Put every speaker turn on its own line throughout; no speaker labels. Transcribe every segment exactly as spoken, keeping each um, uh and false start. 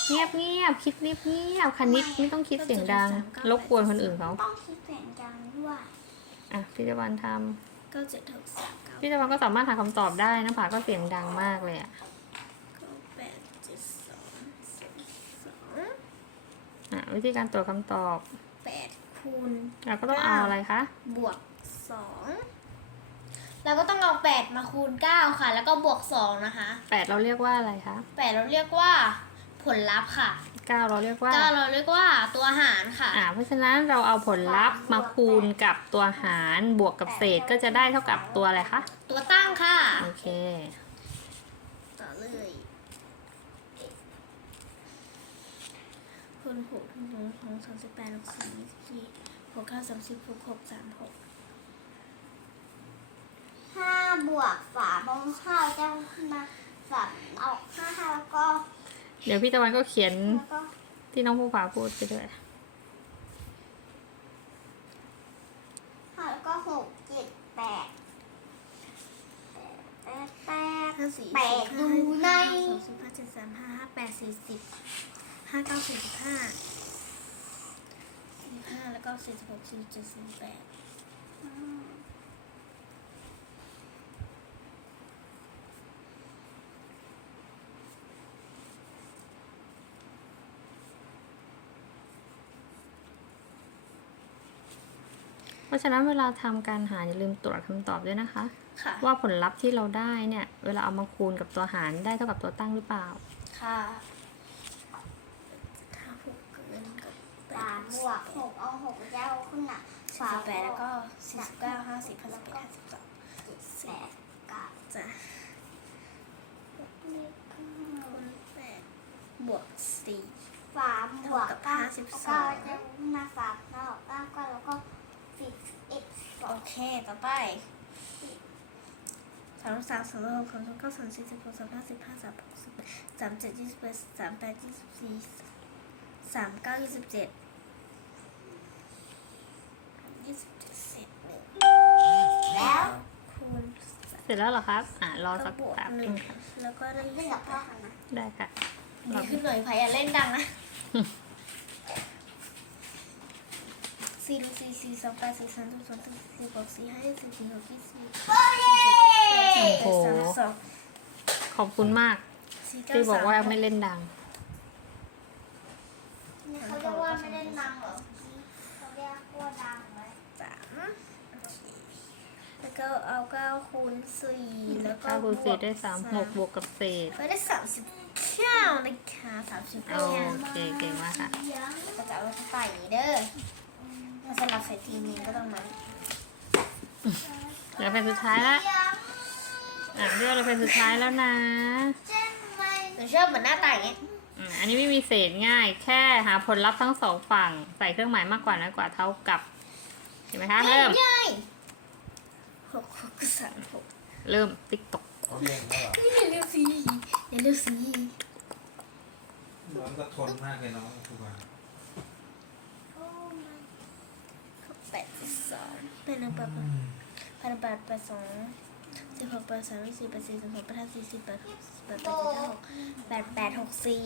เงียบเงียบคิดเงียบเงียบคณิตไม่ต้องคิดเสียงดังรบกวนคนอื่นเขา
ต้องคิดเสียงดังด้วย
อ่ะพี่ตะวันท
ำเก้าเจ็ดหกสามเก้า
ำพี่ตะวันก็สามารถหาคำตอบได้นะผาก็เสียงดังมากเลยอ่ะ
เก้าแปดเจ็ดสองสอง
อ่ะวิธีการตรวจคำตอบ
แปดคูณ
เราก็ต้องเอาอะไรคะ
บวกสองเราก็ต้องเอาแปดมาคูณเก้าค่ะแล้วก็บวกสองนะคะ
แปดเราเรียกว่าอะไรคะ
แปดเราเรียกว่าผลลัพธ์ค่ะ
เก้าเราเรียกว่า
เก้าเราเรียกว่าตัวหารค่ะ
อ่าเพราะฉะนั้นเราเอาผลลัพธ์มาคูณกับตัวหารบวกกับเศษก็จะได้เท่ากับตัวอะไรคะ
ตัวตั้งค่ะ
โอเค
ต่อเลยคูณหกคูณสองสองสามสิบแปดลบสี่ยี่สิบสี่หกเก้าสามสิบหกหกสามหกห้าบวกสามลบห้าจะมาสามออกห้าห้าแล้วก็
เดี๋ยวพี่ตะวันก็เขียนที่น้องผู้ผาพูดไปด้วย
แล้วก็หกเจ็ดแปดแปดแปดแปดอยู่ในสองสิบห้าเจ็ดสามห้าห้าแปดสี่สิบห้าเก้าสี่สิบห้าสี่สิบห้าแล้วก็สี่สิบหกสี่สิบเจ็ดสี่สิบแปด
เพราะฉะนั้นเวลาทำการหารอย่าลืมตรวจคำตอบด้วยนะคะ
ค่ะ
ว่าผลลัพธ์ที่เราได้เนี่ยเวลาเอามาคูณกับตัวหารได้เท่ากับตัวตั้งหรือเปล่า
ค่ะถ้าหกเกินกับแปดบวกหกเอาหกจะเอาขึ้นอ่ะสี่สิบแปดแล้วก็สี่สิบเก้าห้าสิบห้าสิบเอ็ดห้าสิบสองเจ็ดแปดเก้าจ้ะแปดบวกสี่สามบวกเก้าสิบสองจะมาสามแล้วเก้าก็แล้วก็สิบเอ็ดโอเคต่อไปสามสามสามหกสามเก้าสามสี่สิบหกสามห้าสิบห้าสามหกสิบสามเจ็ดยี่สิบแปดสามแปดยี่สิบสี่สามเก้ายี่สิบเจ็ดยี่สิบเจ็ดเสร็จหนึ่งแล้วคูณ
เสร็จแล้วเหรอครับอ่ารอสักแป๊บนึงค่ะ
แล้วก็ได้เล่นกับพ่อค่ะนะ
ได้ค่ะ
นี่คือหน่วยพายเล่นดังนะสี่ดูสี่สี่สองแปดสี่สามสองสี่สี่หกสี่ห้าสี่สี่หกยี่สิบโอ้
โหขอบคุณมากที่บอกว่าไม่เล่นดัง
เขาเรียกว่าไม่เล่นดังเหรอเขาเรียกว่าดังไหมสามแล้วก็เอาเก้าคูณสี่แล้วก็
เก้าคูณสี่ได้สามหกบวกกับเศษ
ก็ได้สามสิบเก้านะคะสามสิบเก้า
โอเคเก่งมากค่ะ
ก็จะเอาใส่เด้อมาสลับใส่ทีนี้ก็ต้องมา
เหลือแผ่นสุดท้ายละอ่ะเรียกเราแผ่นสุดท้ายแล้วนะ
หนูชอบเหมือนหน้าตาอย่างเงี้ย
อันนี้ไม่มีเศษง่ายแค่หาผลลัพธ์ทั้งสองฝั่งใส่เครื่องหมายมากกว่าน้อยกว่าเท่ากับเห็นไหมคะเริ่ม
หกหกสามหก
เริ่มติ๊กตก
อย่าเร็วสิอย่าเร็วสิ
น้องก็ทนมากเลยน้องครูบา
แปดสองแปดหนึ่งแปดแปดแปดแปดสองสิบหกแปดสามสี่แปดสี่สิบหกแปดห้าสี่สิบแปดแปดแปดหกแปดแปดหกสี่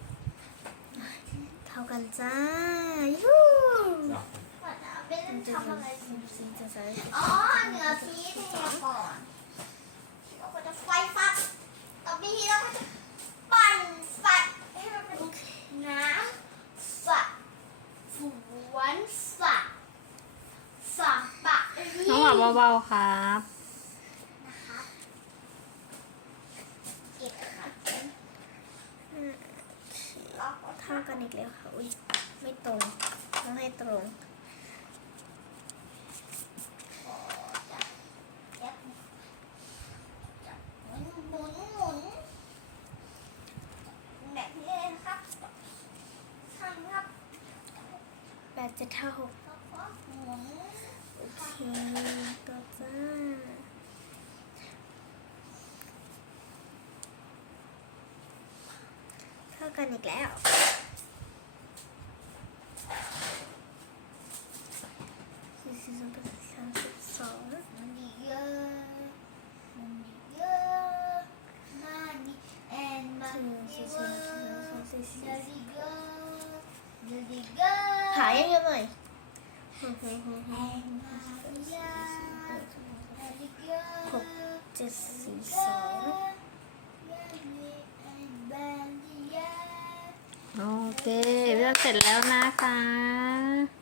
เท่ากันจ้ายูเป็นทำอะไรสี่จะใส่อ๋อเหนือพีเทก่อนเราก็จะไฟฟัดต่อไปเราก็จะปั่นฟัดให้มันเป็นน้ำฝัดฝวนฝัดฝัดปะ
น้องหวานเบาๆครับ
นะครับเก็บครับเราก็เท่ากันอีกแล้วค่ะอุ้ยไม่ตรงต้องให้ตรงหมุนหมุนแบบนี้ครับทำครับแปดเจ็ดห้าหกหมุนโอเคตัวจ้าเท่ากันอีกแล้วสี่สี่สองแปดสามสิบสองมันดีเยอะมันดีเยอะมาดีแอนมาดีเวอร์มาดีให้เยอะหน่อยหกเจ็ดสี่สอง
โอเคเลือกเสร็จแล้วนะคะ